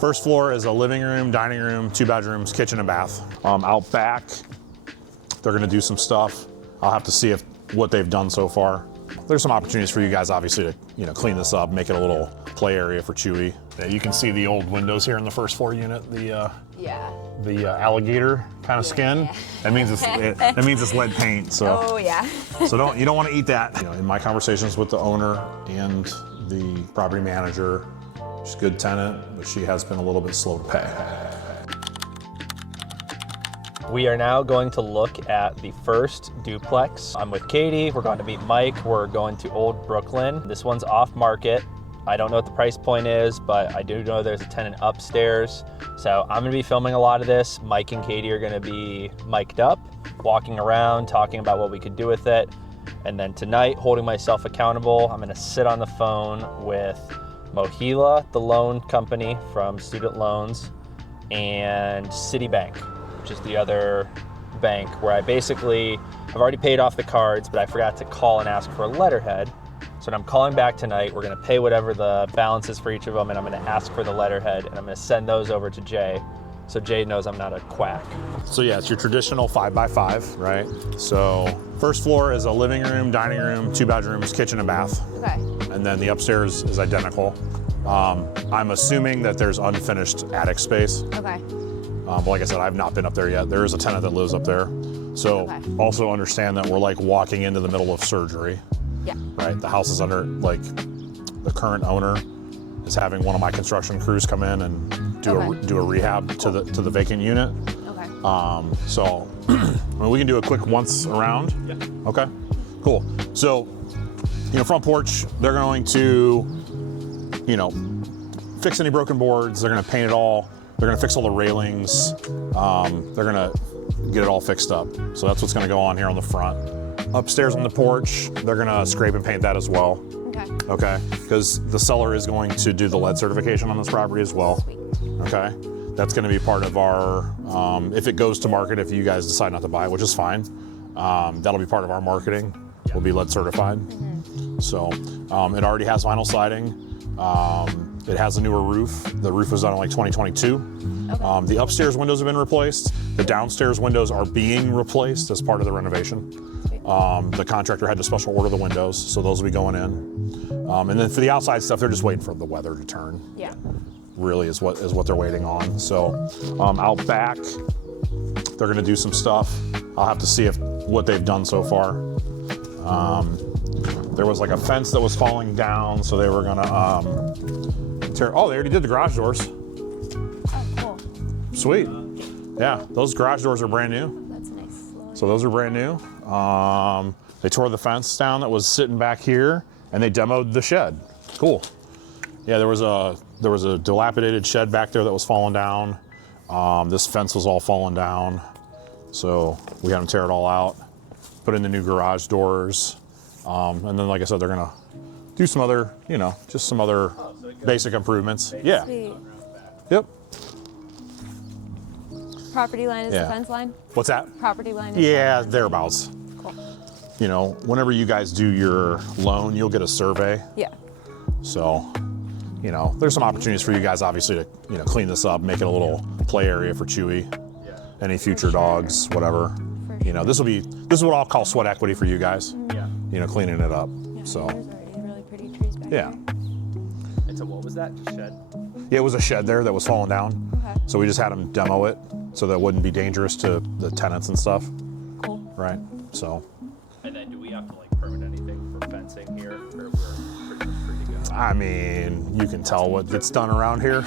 First floor is a living room, dining room, 2 bedrooms, kitchen and bath. Out back, they're gonna do some stuff. I'll have to see what they've done so far. There's some opportunities for you guys, obviously, to clean this up, make it a little play area for Chewy. Yeah, you can see the old windows here in the first floor unit. The alligator kind of skin. That means it's lead paint. So so you don't want to eat that. In my conversations with the owner and the property manager, she's a good tenant, but she has been a little bit slow to pay. We are now going to look at the first duplex. I'm with Katie. We're going to meet Mike. We're going to Old Brooklyn. This one's off market. I don't know what the price point is, but I do know there's a tenant upstairs. So I'm gonna be filming a lot of this. Mike and Katie are gonna be mic'd up, walking around, talking about what we could do with it. And then tonight, holding myself accountable, I'm gonna sit on the phone with Mohila, the loan company from Student Loans, and Citibank, which is the other bank where I've already paid off the cards, but I forgot to call and ask for a letterhead. So I'm calling back tonight. We're gonna pay whatever the balance is for each of them, and I'm gonna ask for the letterhead, and I'm gonna send those over to Jay, so Jay knows I'm not a quack. So yeah, it's your traditional 5x5, right? So first floor is a living room, dining room, 2 bedrooms, kitchen and bath. Okay. And then the upstairs is identical. I'm assuming that there's unfinished attic space. Okay. But like I said, I've not been up there yet. There is a tenant that lives up there. So also understand that we're like walking into the middle of surgery. Yeah. Right. The house is under, like, the current owner is having one of my construction crews come in and do a rehab to the vacant unit. Okay. So we can do a quick once around. Yeah. Okay. Cool. So, front porch, they're going to, fix any broken boards. They're going to paint it all. They're going to fix all the railings. They're going to get it all fixed up. So that's what's going to go on here on the front. Upstairs on the porch, they're gonna scrape and paint that as well. Okay. Okay, because the seller is going to do the lead certification on this property as well. Sweet. Okay, that's gonna be part of our, if it goes to market, if you guys decide not to buy it, which is fine, that'll be part of our marketing. We'll be lead certified. Mm-hmm. So it already has vinyl siding. It has a newer roof. The roof was done in like 2022. Okay. The upstairs windows have been replaced. The downstairs windows are being replaced as part of the renovation. The contractor had to special order the windows, so those will be going in. And then for the outside stuff, they're just waiting for the weather to turn. Yeah. Really is what they're waiting on. So out back, they're gonna do some stuff. I'll have to see what they've done so far. There was like a fence that was falling down, so they were gonna tear. Oh, they already did the garage doors. Oh, cool. Sweet. Yeah, those garage doors are brand new. That's a nice. So those are brand new. They tore the fence down that was sitting back here, and they demoed the shed. Cool. Yeah, there was a dilapidated shed back there that was falling down. This fence was all falling down, so we had them tear it all out, put in the new garage doors, and then, like I said, they're gonna do some other, just some other basic improvements. Yeah. Sweet. Yep. Property line is the fence line? What's that? Property line is Yeah, thereabouts. Cool. Whenever you guys do your loan, you'll get a survey. Yeah. So, there's some opportunities for you guys, obviously, to, clean this up, make it a little play area for Chewy, any future dogs, whatever. This is what I'll call sweat equity for you guys. Yeah. Cleaning it up. Yeah, So. there's already really pretty trees back Yeah. there. And so what was that? Just shed? Yeah, it was a shed there that was falling down. Okay. So we just had them demo it so that it wouldn't be dangerous to the tenants and stuff. Cool. Right. So. And then do we have to permit anything for fencing here, or we're pretty much free to go? I mean, you can tell what gets done around here.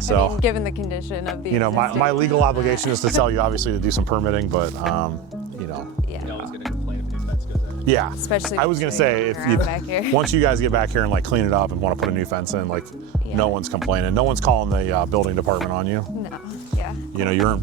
So. I mean, given the condition of the my legal obligation is to tell you, obviously, to do some permitting, but, Yeah. You're always going to complain if a new fence goes in. Yeah. Especially I was going to say, back here. once you guys get back here and clean it up and want to put a new fence in, no one's complaining. No one's calling the building department on you. No. Yeah.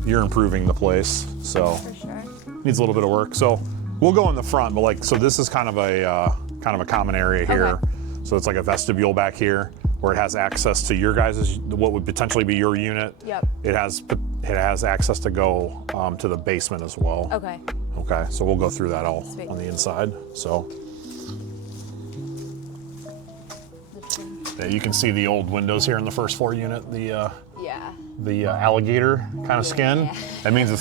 You're improving the place, so For sure. needs a little bit of work. So we'll go in the front, but so this is kind of a common area here. Okay. So it's like a vestibule back here where it has access to your guys' what would potentially be your unit. Yep. It has access to go to the basement as well. Okay. Okay, so we'll go through that all Sweet. on the inside. So. This thing. Yeah, you can see the old windows here in the first floor unit. Yeah. The alligator kind of skin. Yeah. That means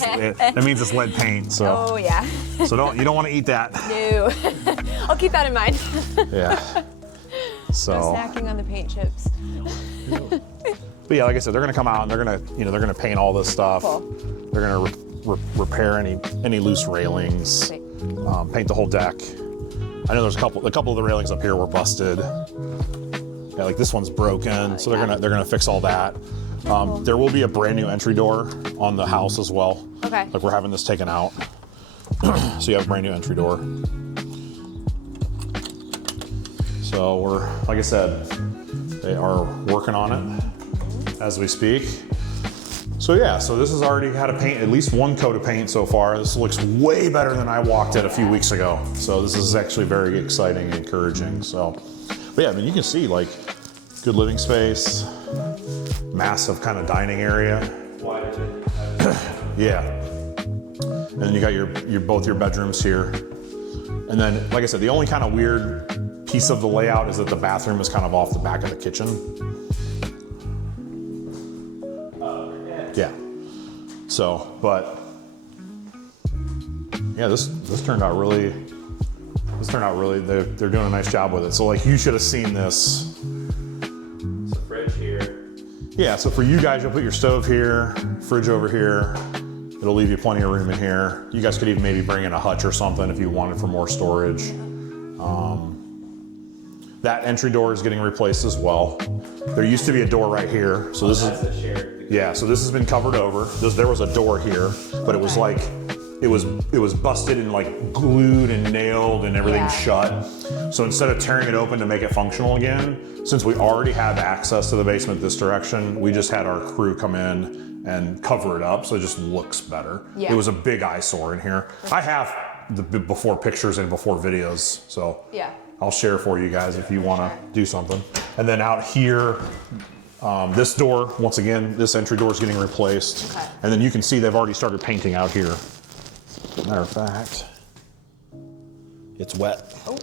it's lead paint. So Oh yeah. so you don't want to eat that. No. I'll keep that in mind. Yeah. So. No snacking on the paint chips. But yeah, like I said, they're gonna come out and they're gonna paint all this stuff. Cool. They're gonna repair any loose railings, Okay. paint the whole deck. I know there's a couple of the railings up here were busted. Yeah, like this one's broken, so they're gonna fix all that. There will be a brand new entry door on the house as well. Okay. Like we're having this taken out, so you have a brand new entry door. So we're, like I said, they are working on it as we speak. So yeah, so this has already had a paint, at least one coat of paint so far. This looks way better than I walked it a few weeks ago. So this is actually very exciting and encouraging. So, but yeah, I mean, you can see like good living space, massive kind of dining area. Yeah. And then you got both your bedrooms here. And then, like I said, the only kind of weird piece of the layout is that the bathroom is kind of off the back of the kitchen. Yeah. So, but yeah, this turned out really. They're doing a nice job with it. So like you should have seen this. It's a fridge here. Yeah. So for you guys, you'll put your stove here, fridge over here. It'll leave you plenty of room in here. You guys could even maybe bring in a hutch or something if you wanted for more storage. That entry door is getting replaced as well. There used to be a door right here. So this is a shared. Yeah, so this has been covered over. There was a door here, but it was like, it was busted and like glued and nailed and everything Yeah. shut. So instead of tearing it open to make it functional again, since we already have access to the basement this direction, we just had our crew come in and cover it up so it just looks better. Yeah. It was a big eyesore in here. I have the before pictures and before videos, so Yeah. I'll share for you guys if you want to do something. And then out here, this door, once again, this entry door is getting replaced. Okay. And then you can see they've already started painting out here. Matter of fact, it's wet. Oh.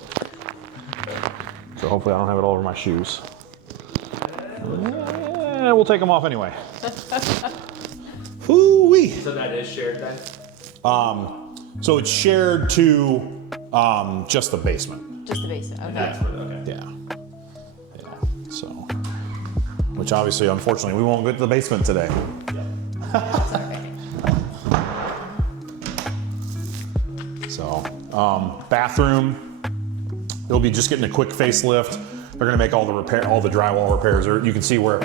So hopefully I don't have it all over my shoes. We'll take them off anyway. Hoo-wee. So that is shared then? So it's shared to just the basement. Just the basement. Okay. That's where, okay. Yeah. So, which obviously, unfortunately, we won't get to the basement today. That's okay. So, bathroom, it'll be just getting a quick facelift. They're gonna make all the drywall repairs. You can see where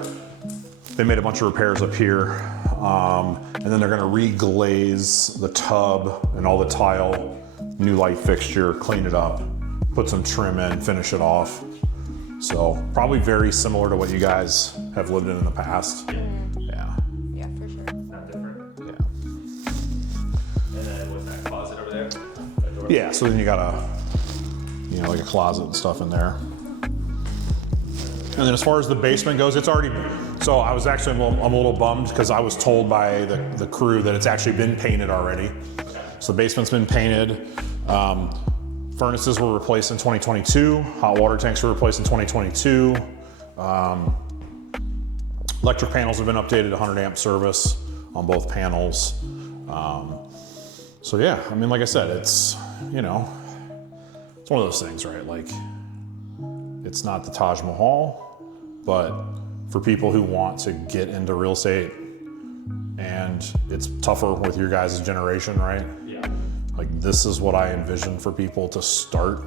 they made a bunch of repairs up here. And then they're gonna reglaze the tub and all the tile, new light fixture, clean it up, put some trim in, finish it off. So probably very similar to what you guys have lived in the past. Yeah. Yeah, for sure. Not different. Yeah. And then what's that closet over there? That door? Yeah, so then you got like a closet and stuff in there. And then as far as the basement goes, it's already, so I was actually, I'm a little bummed because I was told by the crew that it's actually been painted already. So the basement's been painted. Furnaces were replaced in 2022. Hot water tanks were replaced in 2022. Electric panels have been updated to 100 amp service on both panels. So yeah, I mean, like I said, it's, it's one of those things, right? Like, it's not the Taj Mahal, but for people who want to get into real estate, and it's tougher with your guys' generation, right? Yeah. Like, this is what I envision for people to start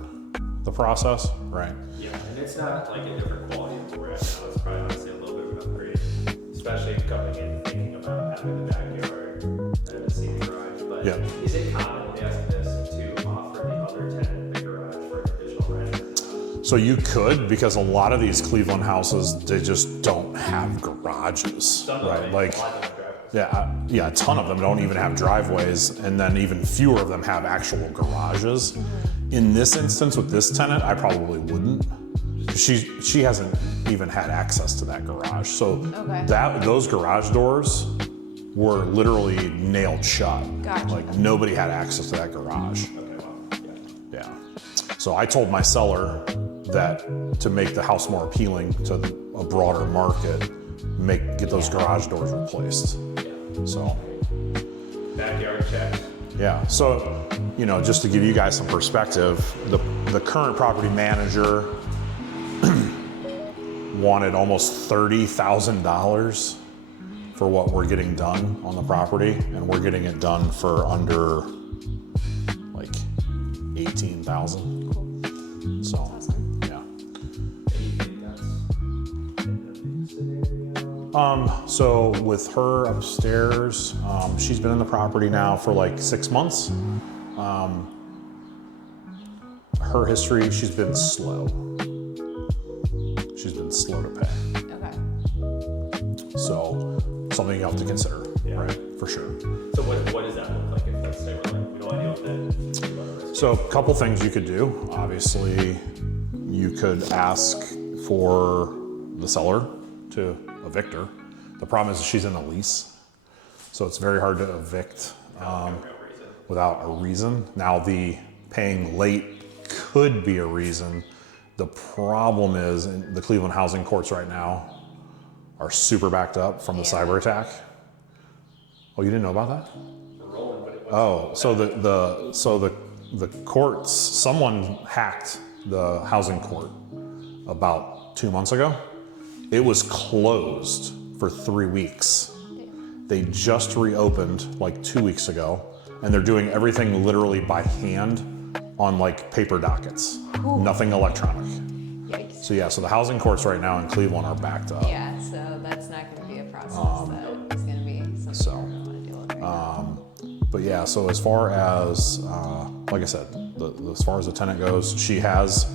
the process, right? Yeah, and it's not like a different quality of where we're at now. It's probably honestly a little bit of an upgrade, especially coming in and thinking about having the backyard and a seating garage. But Yeah. is it common, let me ask this, to offer the other tenant the garage for additional rent? So you could, because a lot of these Cleveland houses, they just don't have garages, Some of right? them, Like, a lot of them drive. yeah, a ton of them don't even have driveways, and then even fewer of them have actual garages. In this instance with this tenant, I probably wouldn't. She hasn't even had access to that garage. So Okay. those garage doors were literally nailed shut. Gotcha. Like, nobody had access to that garage. Okay, well, yeah. Yeah. So I told my seller, that to make the house more appealing to a broader market, get those garage doors replaced. So Backyard check. yeah, so just to give you guys some perspective, the current property manager wanted almost $30,000 for what we're getting done on the property, and we're getting it done for under like 18,000. So yeah. So with her upstairs, she's been in the property now for like 6 months. Her history, she's been slow. She's been slow to pay. Okay. So something you have to consider, right? For sure. So what does that look like if let's say we're like, we don't want to deal with that? So a couple things you could do. Obviously, you could ask for the seller to evict her. The problem is she's in a lease, so it's very hard to evict without a reason. Now, the paying late could be a reason. The problem is the Cleveland housing courts right now are super backed up from the cyber attack. Oh, you didn't know about that? Oh, so the courts, someone hacked the housing court about 2 months ago. It was closed for 3 weeks. They just reopened like 2 weeks ago, and they're doing everything literally by hand on like paper dockets, nothing electronic. Yikes. So yeah, so the housing courts right now in Cleveland are backed up. Yeah, so that's not going to be a process that is going to be something we're going to want to deal with right now. But yeah, so as far as, like I said, as far as the tenant goes, she has,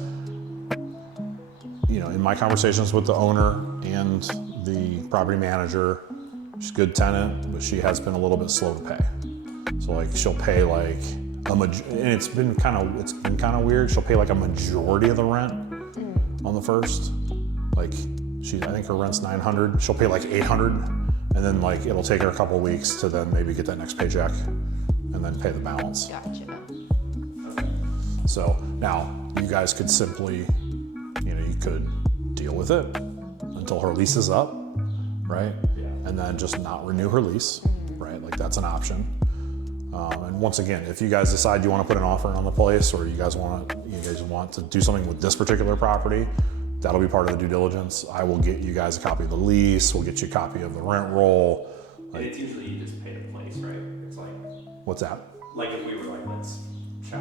in my conversations with the owner and the property manager, she's a good tenant, but she has been a little bit slow to pay. So like she'll pay like and it's been kind of weird. She'll pay like a majority of the rent on the first. Like I think her rent's $900. She'll pay like $800, and then like it'll take her a couple weeks to then maybe get that next paycheck, and then pay the balance. Gotcha. So now you guys could simply, you could deal with it until her lease is up, right? And then just not renew her lease, right? Like that's an option. And once again, if you guys decide you want to put an offer on the place, or you guys want to do something with this particular property, that'll be part of the due diligence. I will get you guys a copy of the lease. We'll get you a copy of the rent roll. And it's usually you just pay the place, right? It's like, What's that? like if we were like, let's shop,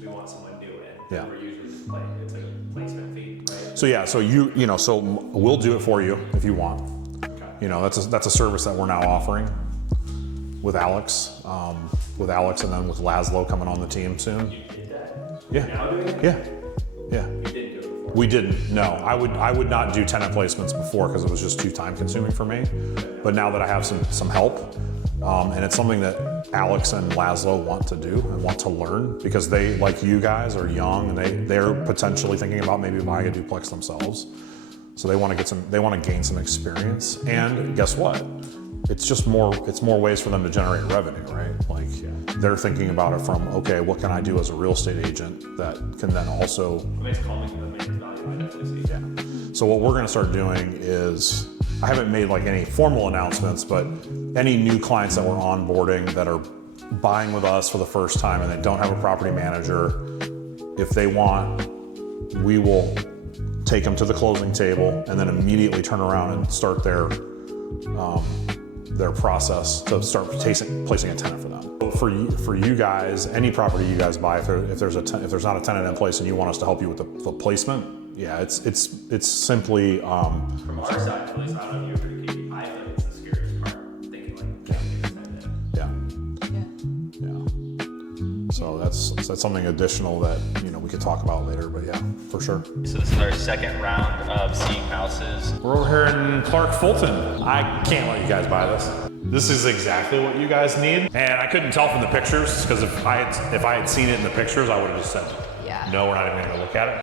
we want someone new in. Yeah. We're usually just it's like a placement fee, right? So yeah, so so we'll do it for you if you want. Okay. That's a service that we're now offering with Alex, and then with Laszlo coming on the team soon. You did that? Yeah. Now doing it? Yeah. You didn't do it before? We didn't. No, I would not do tenant placements before because it was just too time consuming for me. But now that I have some help, and it's something that Alex and Laszlo want to do and want to learn, because they, like you guys, are young and they're potentially thinking about maybe buying a duplex themselves. So they want to gain some experience. And guess what? It's more ways for them to generate revenue, right? Like they're thinking about it from, okay, what can I do as a real estate agent that can then also. It makes calling them value, I definitely see. Yeah. So what we're going to start doing is, I haven't made like any formal announcements, but any new clients that we're onboarding that are buying with us for the first time and they don't have a property manager, if they want, we will take them to the closing table and then immediately turn around and start their process to start placing a tenant for them. For you guys, any property you guys buy, if there's not a tenant in place and you want us to help you with the placement, yeah, it's simply. From our side, at least, I don't know if you're pretty I feel like it's the scariest part, thinking like, getting a tenant. Yeah. So that's something additional that we could talk about later, but yeah, for sure. So this is our second round of seeing houses. We're over here in Clark Fulton. I can't let you guys buy this. This is exactly what you guys need, and I couldn't tell from the pictures because if I had seen it in the pictures, I would have just said, Yeah. no, we're not even going to look at it.